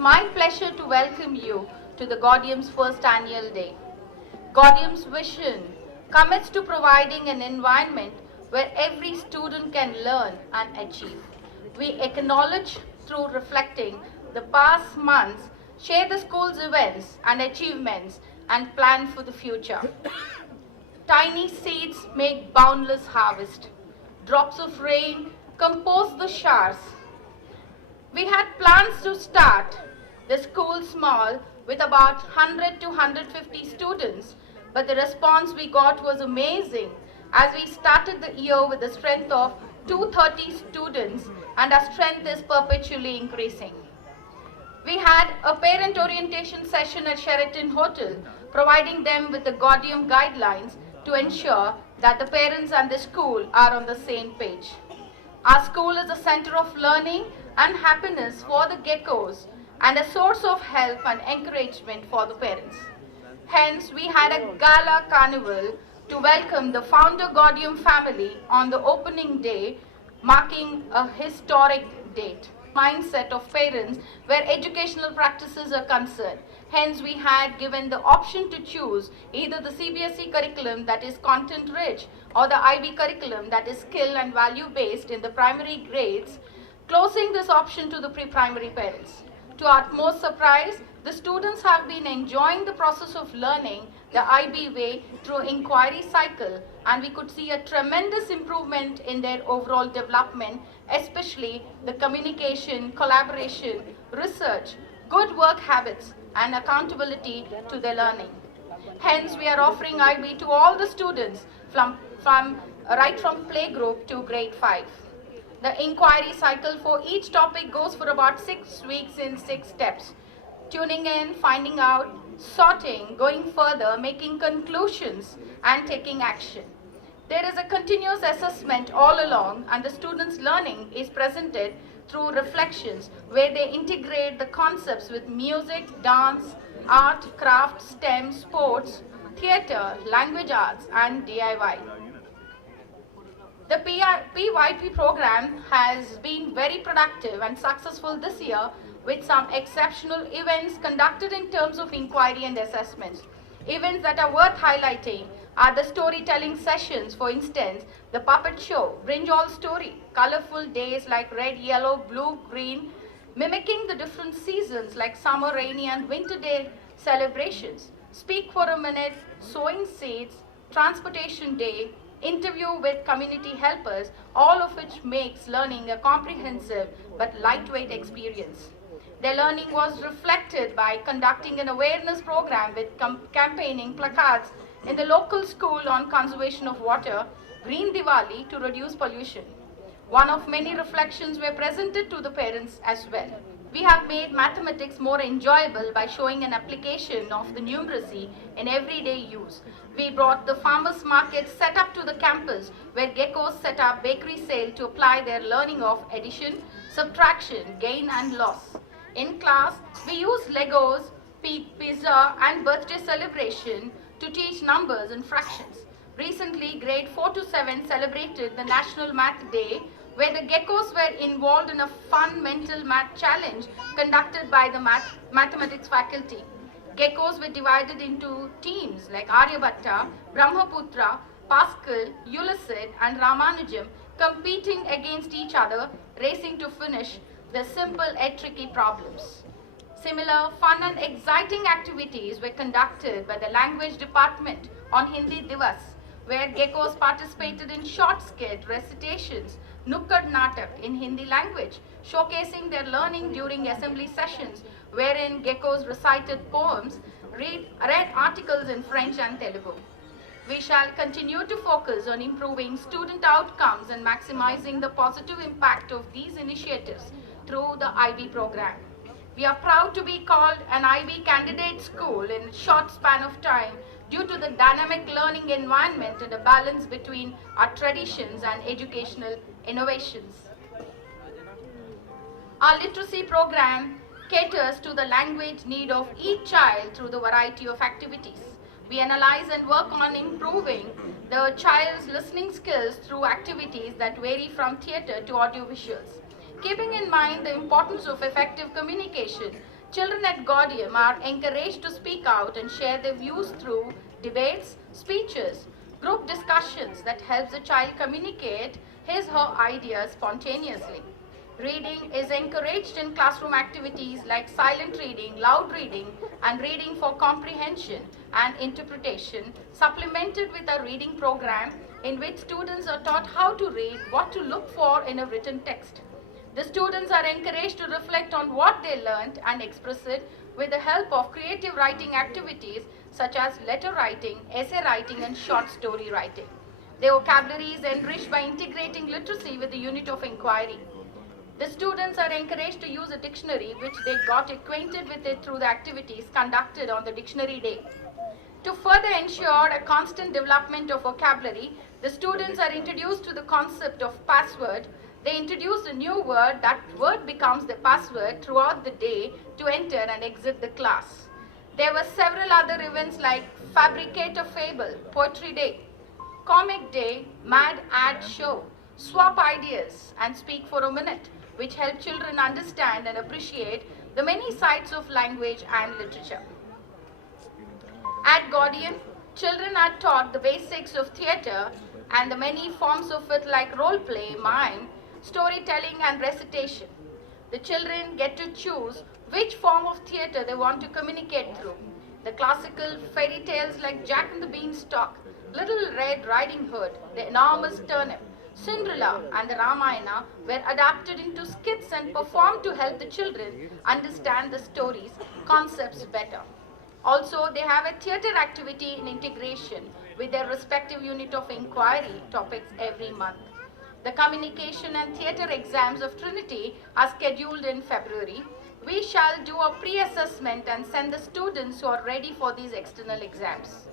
my pleasure to welcome you to the Gaudium's first annual day. Gaudium's vision commits to providing an environment where every student can learn and achieve. We acknowledge through reflecting the past months, share the school's events and achievements, and plan for the future. Tiny seeds make boundless harvest. Drops of rain compose the showers. We had plans to start the school small with about 100 to 150 students, but the response we got was amazing as we started the year with a strength of 230 students, and our strength is perpetually increasing. We had a parent orientation session at Sheraton Hotel, providing them with the Gaudium guidelines to ensure that the parents and the school are on the same page. Our school is a center of learning and happiness for the geckos and a source of help and encouragement for the parents. Hence, we had a gala carnival to welcome the founder Gaudium family on the opening day, marking a historic date. Mindset of parents where educational practices are concerned. Hence, we had given the option to choose either the CBSE curriculum that is content rich or the IB curriculum that is skill and value based in the primary grades, closing this option to the pre-primary parents. To our utmost surprise, the students have been enjoying the process of learning the IB way through inquiry cycle, and we could see a tremendous improvement in their overall development, especially the communication, collaboration, research, good work habits, and accountability to their learning. Hence, we are offering IB to all the students right from playgroup to grade 5. The inquiry cycle for each topic goes for about 6 weeks in 6 steps. Tuning in, finding out, sorting, going further, making conclusions, and taking action. There is a continuous assessment all along, and the students' learning is presented through reflections where they integrate the concepts with music, dance, art, craft, STEM, sports, theatre, language arts, and DIY. The PYP program has been very productive and successful this year with some exceptional events conducted in terms of inquiry and assessments. Events that are worth highlighting are the storytelling sessions, for instance, the puppet show, Brinjal story, colorful days like red, yellow, blue, green, mimicking the different seasons like summer, rainy, and winter day celebrations, speak for a minute, sowing seeds, transportation day, interview with community helpers, all of which makes learning a comprehensive but lightweight experience. Their learning was reflected by conducting an awareness program with campaigning placards in the local school on conservation of water, Green Diwali to reduce pollution. One of many reflections were presented to the parents as well. We have made mathematics more enjoyable by showing an application of the numeracy in everyday use. We brought the farmers market set up to the campus where geckos set up bakery sale to apply their learning of addition, subtraction, gain and loss. In class, we used Legos, pizza and birthday celebration to teach numbers and fractions. Recently, grade 4 to 7 celebrated the National Math Day, where the geckos were involved in a fun mental math challenge conducted by the mathematics faculty. Geckos were divided into teams like Aryabhatta, Brahmaputra, Pascal, Ulysses and Ramanujam, competing against each other, racing to finish the simple yet tricky problems. Similar fun and exciting activities were conducted by the language department on Hindi Divas, where geckos participated in short skit recitations, Nukkad Natak in Hindi language, showcasing their learning during assembly sessions, wherein geckos recited poems, read articles in French and Telugu. We shall continue to focus on improving student outcomes and maximizing the positive impact of these initiatives through the IB program. We are proud to be called an IB candidate school in a short span of time due to the dynamic learning environment and a balance between our traditions and educational innovations. Our literacy program caters to the language need of each child through the variety of activities. We analyze and work on improving the child's listening skills through activities that vary from theatre to audiovisuals. Keeping in mind the importance of effective communication, Children at Gaudium are encouraged to speak out and share their views through debates, speeches, group discussions that helps the child communicate his or her ideas spontaneously. Reading is encouraged in classroom activities like silent reading, loud reading, and reading for comprehension and interpretation, supplemented with a reading program in which students are taught how to read, what to look for in a written text. The students are encouraged to reflect on what they learned and express it with the help of creative writing activities such as letter writing, essay writing, and short story writing. Their vocabulary is enriched by integrating literacy with the unit of inquiry. The students are encouraged to use a dictionary which they got acquainted with it through the activities conducted on the dictionary day. To further ensure a constant development of vocabulary, the students are introduced to the concept of password. They introduce a new word. That word becomes the password throughout the day to enter and exit the class. There were several other events like Fabricate a Fable, Poetry Day, Comic Day, Mad Ad Show, Swap Ideas, and Speak for a Minute, which help children understand and appreciate the many sides of language and literature. At Gaudium, children are taught the basics of theatre and the many forms of it like role play, mime, storytelling, and recitation. The children get to choose which form of theatre they want to communicate through. The classical fairy tales like Jack and the Beanstalk, Little Red Riding Hood, The Enormous Turnip, Cinderella, and the Ramayana were adapted into skits and performed to help the children understand the stories' concepts better. Also, they have a theatre activity in integration with their respective unit of inquiry topics every month. The communication and theatre exams of Trinity are scheduled in February. We shall do a pre-assessment and send the students who are ready for these external exams.